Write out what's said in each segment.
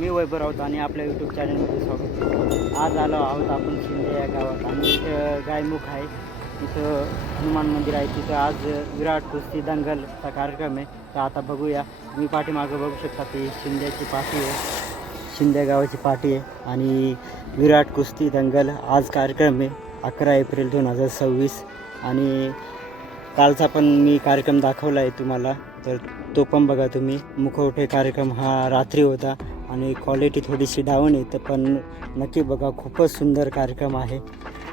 मी वैभव राऊत आणि आपल्या यूट्यूब चॅनलमध्ये स्वागत. आज आलो आहोत आपण शिंदे या गावात आणि इथं गायमुख आहे, इथं हनुमान मंदिर आहे. तिथं आज विराट कुस्ती दंगलचा कार्यक्रम आहे. तर आता बघूया. मी पाठीमागं बघू शकता ती शिंद्याची पाठी आहे, शिंदे गावाची पाठी आहे आणि विराट कुस्ती दंगल आज कार्यक्रम आहे 11 एप्रिल 2026. आणि कालचा पण मी कार्यक्रम दाखवला आहे तुम्हाला, तर तो पण बघा तुम्ही. मुखवटे कार्यक्रम हा रात्री होता आणि क्वालिटी थोडीशी डाऊन आहे, तर पण नक्की बघा, खूपच सुंदर कार्यक्रम आहे.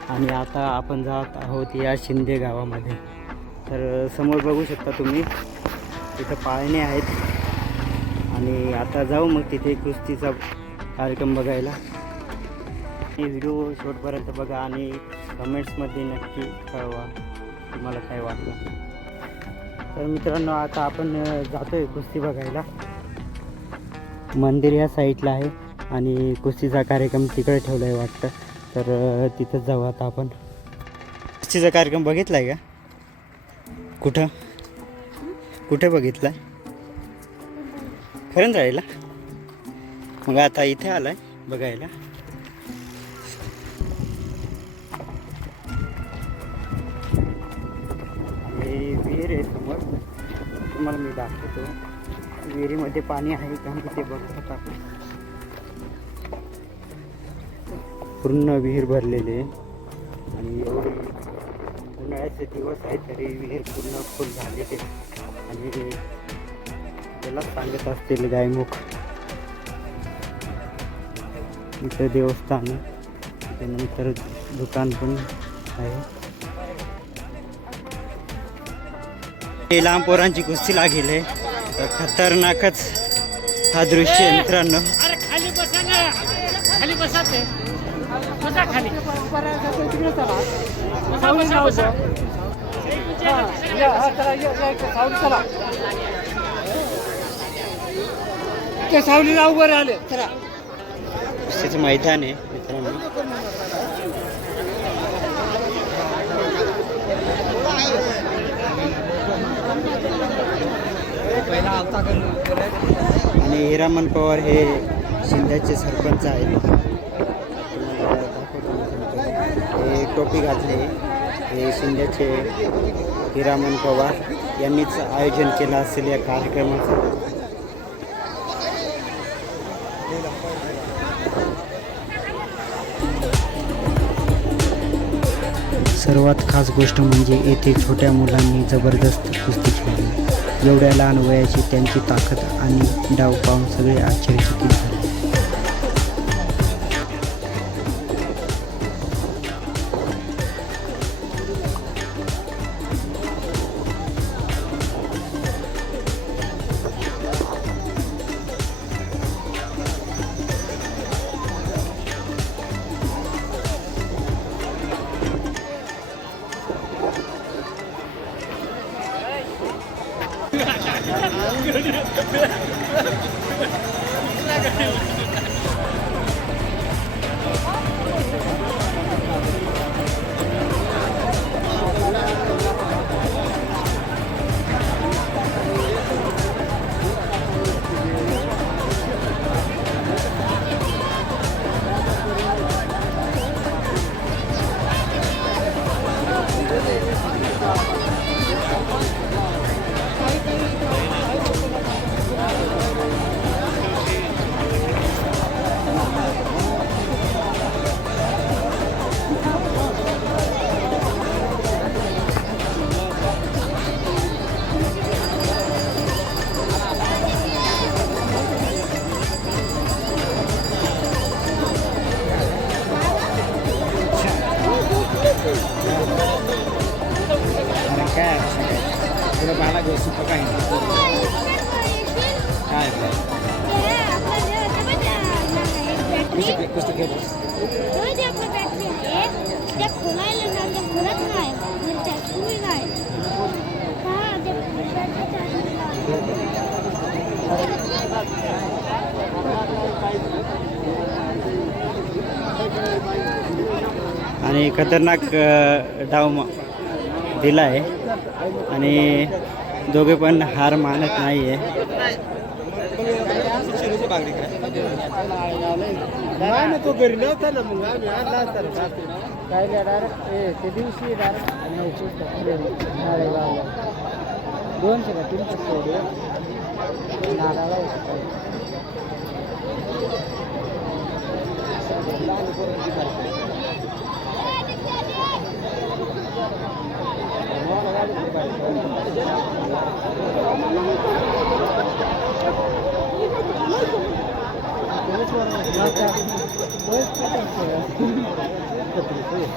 आणि आता आपण जात आहोत या शिंदे गावामध्ये. तर समोर बघू शकता तुम्ही, तिथं पाळणे आहेत आणि आता जाऊ मग तिथे कुस्तीचा कार्यक्रम बघायला. व्हिडिओ शेवटपर्यंत बघा आणि कमेंट्समध्ये नक्की कळवा तुम्हाला काय वाटलं. तर मित्रांनो, आता आपण जातोय कुस्ती बघायला. मंदिर या साईडला आहे आणि कुस्तीचा कार्यक्रम तिकडे ठेवला आहे वाटतं, तर तिथंच जाऊ आता आपण. कुस्तीचा कार्यक्रम बघितला आहे का? कुठं कुठे बघितला? खरंच राहिला मग आता इथे आलाय बघायला. विहीर आहे समोर, तुम्हाला मी दाखवतो. विहिरीमध्ये पाणी आहे का ते बघत आपण. पूर्ण विहीर भरलेले आहे आणि एवढे उन्हाळ्याचे दिवस आहेत तरी विहीर पूर्ण फुल झालेले आणि त्याला सांगत असतील गायमुख. इथं देवस्थान, त्यानंतर दुकान पण आहे. लांब पोरांची कुस्ती लागेल आहे, तर खतरनाकच हा दृश्य आहे मित्रांनो. अरे खाली बसा ना, खाली बसा ते बसा खाली ते सावलीला उभं राहिले. चला, कुस्तीचं मैदान आहे मित्रांनो. आणि हिरामन पवार हे शिंद्याचे सरपंच आहेत. हे टोपी घातले, हे शिंद्याचे हिरामन पवार यांनीच आयोजन केलं असेल या कार्यक्रमाचं. सर्वात खास गोष्ट म्हणजे येथे छोट्या मुलांनी जबरदस्त कुस्ती खेळली. एवढ्या लहान वयाची त्यांची ताकद आणि डाव पाहून सगळे आश्चर्यचकित झाले. मला गोष्ट काय आणि खतरनाक डाव दिला आहे आणि दोघे पण हार मानत नाही आहे. नाही ना तो घरी नव्हता ना मग आम्ही आणला असता ना काय डायरेक्ट ते दिवशी डायरेक्ट नाळेगावला 200 का 300 कोडी नारळा होता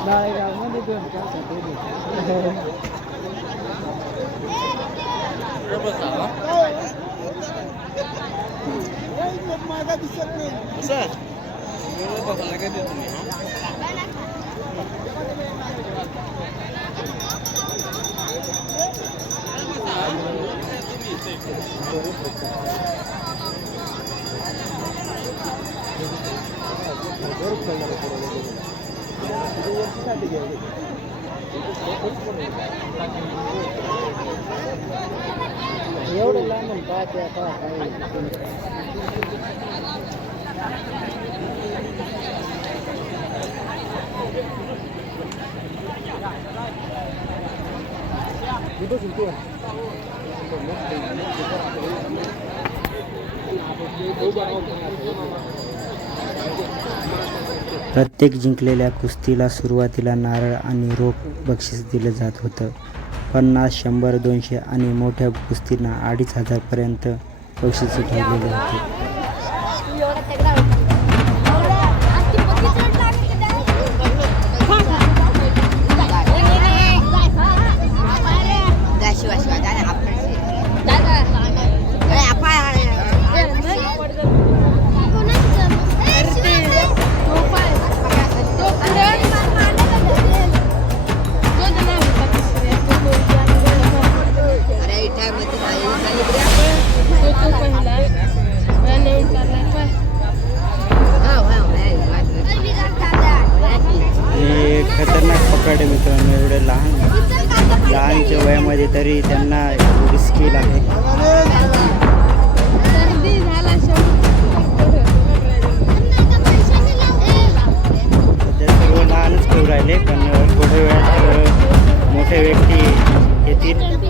नाळेगावमध्ये 2 माझा दिसत नाही सर बघायला काय देतो मी एवढं लांबून पाहते आता प्रत्येक जिंकलेल्या कुस्तीला सुरुवातीला नारळ आणि रोख बक्षीस दिलं जात होतं. 50, 100, 200 आणि मोठ्या कुस्तींना 2500 पर्यंत बक्षीस ठेवलेले होते. खतरनाक पकड मित्रांनो, एवढे लहानच्या वयामध्ये तरी त्यांना एवढी स्किल आहे. सध्या सर्व लहानच खेळू राहिले, पण थोड्या वेळात मोठे व्यक्ती येतील आणि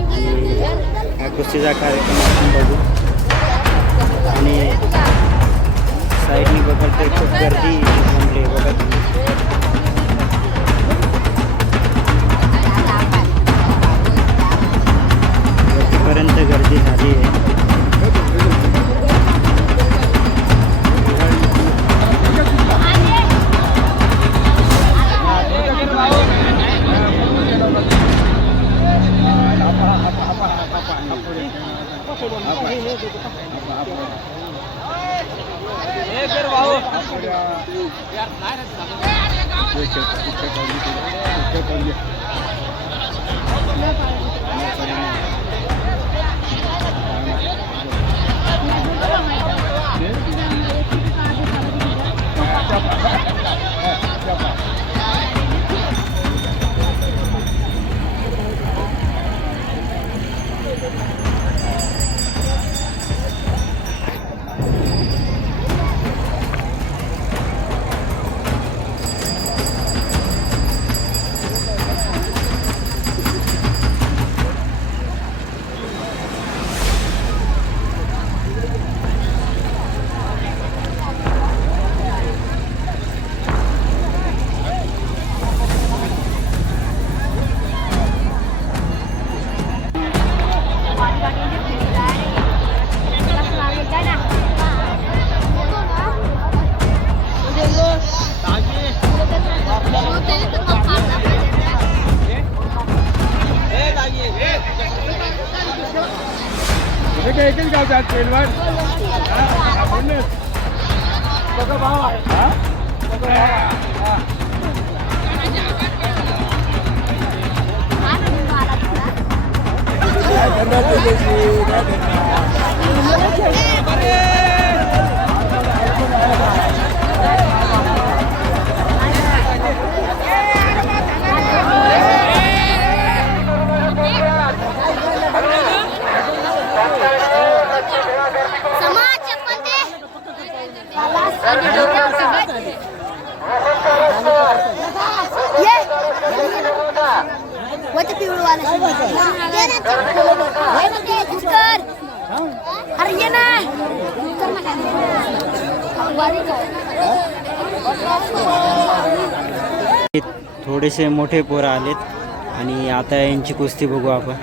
हा कुस्तीचा कार्यक्रम आपण बघू. आणि साईडनी बघाल तर खूप गर्दी जमली बघा. पर्यंत गर्दी झाली आहे. एकच गावचा ट्रेनवर बघा भाव आहे. वरती पिवळवाला अरे ये ना थोडेसे मोठे पोरं आलेत आणि आता यांची कुस्ती बघू आपण.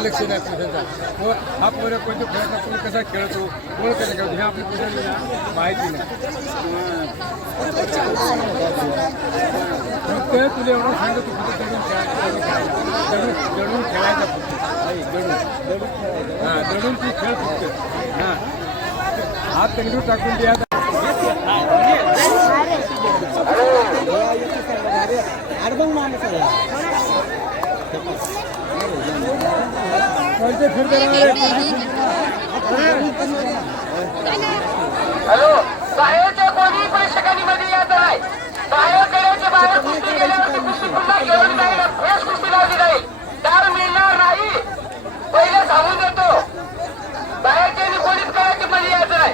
लक्ष नाही पुरुषाचा तो हा पोर कोणत्या खेळाचा कोण कसा खेळतो कोण कसा खेळतो हे आपल्या पुरुषांना माहिती नाही. फक्त तुला एवढं सांगतो फक्त दडून खेळायचा दडून ती खेळ फक्त हात तंगडू टाकून द्या. हॅलो बाहेरच्या कोणी प्रेक्षकांनी मध्ये यायचं नाही. बाहेर खेळायचे बाहेर कुस्ती गेल्यावर कुस्ती पुन्हा खेळून जाईल फ्रेश कुस्ती लावली जाईल. दार मिळणार नाही पहिले सांगून देतो. बाहेरच्या कोणीच खेळायचे मध्ये यायचं नाही.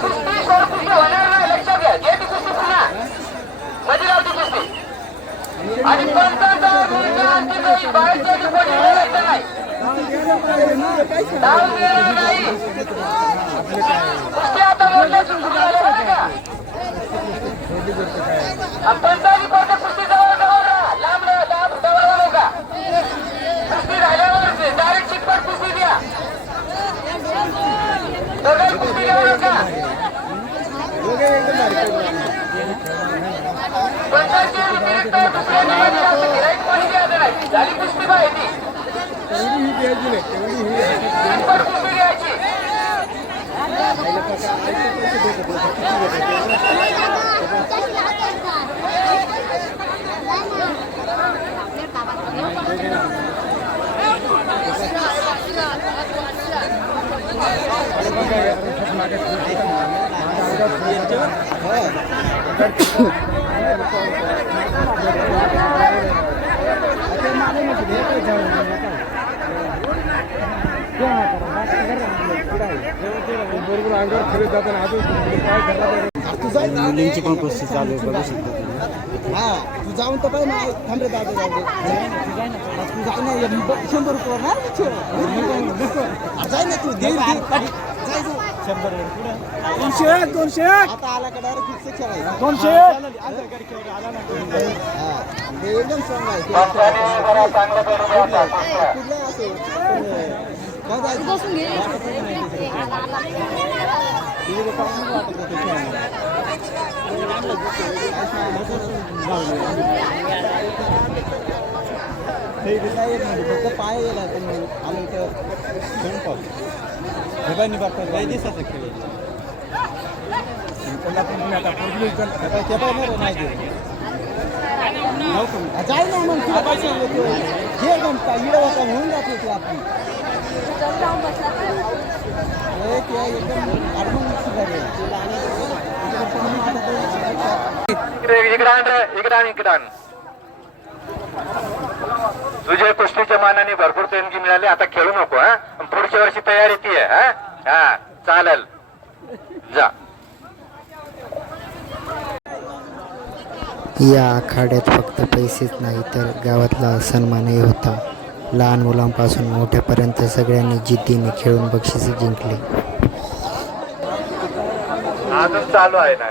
कुस्ती सोड कुस्ती होणार नाही लक्षात घ्या. जे ती कुस्ती पुन्हा मध्ये लावती कुस्ती आणि पंचांचा बाहेरच्या कोणी खेळायचं नाही. डाव मिळणार नाही. कुस्ती आता मोठ्या सुरू झाल्या बरं का. पंचांनी कोणत्या कुस्ती जवळ राहा लांब जवळ नका. कुस्ती झाल्यावर डायरेक्ट चिकपट कुस्ती द्या. दोघांनी कुस्ती द्यावं नका. पंचांची व्यतिरिक्त दुसऱ्या नावाने गिराईक कोणी द्यायचं नाही. झाली कुस्ती माहिती चिकपट कुस्ती द्यायची. बरोबर अंगावर खरेदी जाताना मुलींची पण कुस्ती चालू आहे बघू शकता तुम्ही. हा तू जाऊन तर पाहिजे ना. थांब रे दादा जाऊ दे. तू जाय ना 100 रुपये ना जाय ना तू दे 200 आता आला का डायरेक्ट फिक्स खेळायचं 200 एकदम स्ट्रॉंग आहे. कुठलं असेल काय फक्त पाय गेला पण आम्ही तर हे बघतात काही दिवसाचं खेळ जाय ना मग तुला काय सांगतो जे गमता इडं होता होऊन जाते ती आपली एकदम आठवण झाली इकडान तुझे कुस्तीच्या मानाने भरपूर देणगी मिळाली. आता खेळू नको हा. पुढच्या वर्षी तयारी ती आहे हा. हा चालेल जा. या आखाड्यात फक्त पैसेच नाही तर गावातला सन्मानही होता. लहान मुलांपासून मोठ्यापर्यंत सगळ्यांनी जिद्दीने खेळून बक्षिसे जिंकली. अजून चालू आहे ना.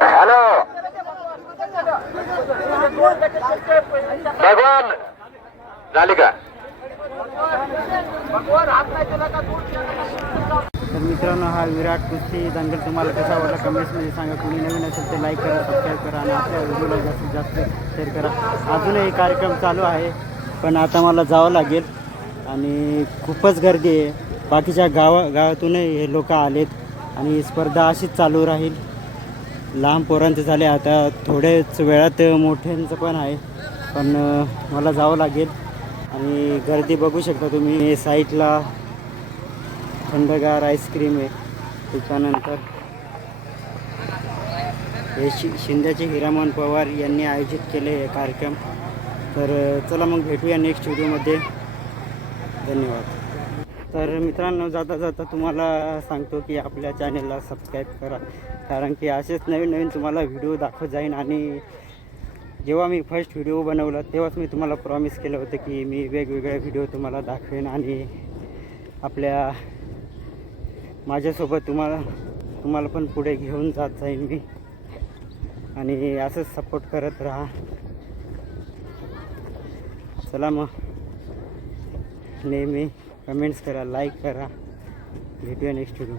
हॅलो भगवान झाली का? तर मित्रांनो, हा विराट कुस्ती दंगल तुम्हाला कसा वाटला कमेंट्समध्ये सांगा. कोणी नवीन असेल तर लाईक करा, सबस्क्राईब करा आणि आपल्या व्हिडिओला जास्तीत जास्त शेअर करा. अजूनही कार्यक्रम चालू आहे पण आता मला जावं लागेल आणि खूपच गर्दी आहे. बाकीच्या गावातूनही हे लोक आलेत आणि स्पर्धा अशीच चालू राहील. लहान पोरांचं झाले, आता थोड्याच वेळात मोठ्यांचं पण आहे पण मला जावं लागेल. आणि गर्दी बघू शकता तुम्ही. साईडला थंडगार आईस्क्रीम आहे. त्याच्यानंतर हे शिंद्याचे हिरामन पवार यांनी आयोजित केले हे कार्यक्रम. तर चला मग भेटूया नेक्स्ट व्हिडिओमध्ये. धन्यवाद. तर मित्रांनो, जाता जाता तुम्हाला सांगतो की आपल्या चॅनलला सबस्क्राईब करा, कारण की असेच नवीन नवीन तुम्हाला व्हिडिओ दाखवत जाईन. आणि जेव्हा मी फर्स्ट व्हिडिओ बनवला तेव्हाच मी तुम्हाला प्रॉमिस केलं होतं की मी वेगवेगळे व्हिडिओ तुम्हाला दाखवेन आणि माझ्यासोबत तुम्हाला पण पुढे घेऊन जात जाईन मी. आणि असंच सपोर्ट करत राहा. चला मग, नेहमी कमेंट्स करा, लाईक करा. भेटूया नेक्स्ट व्हिडिओ.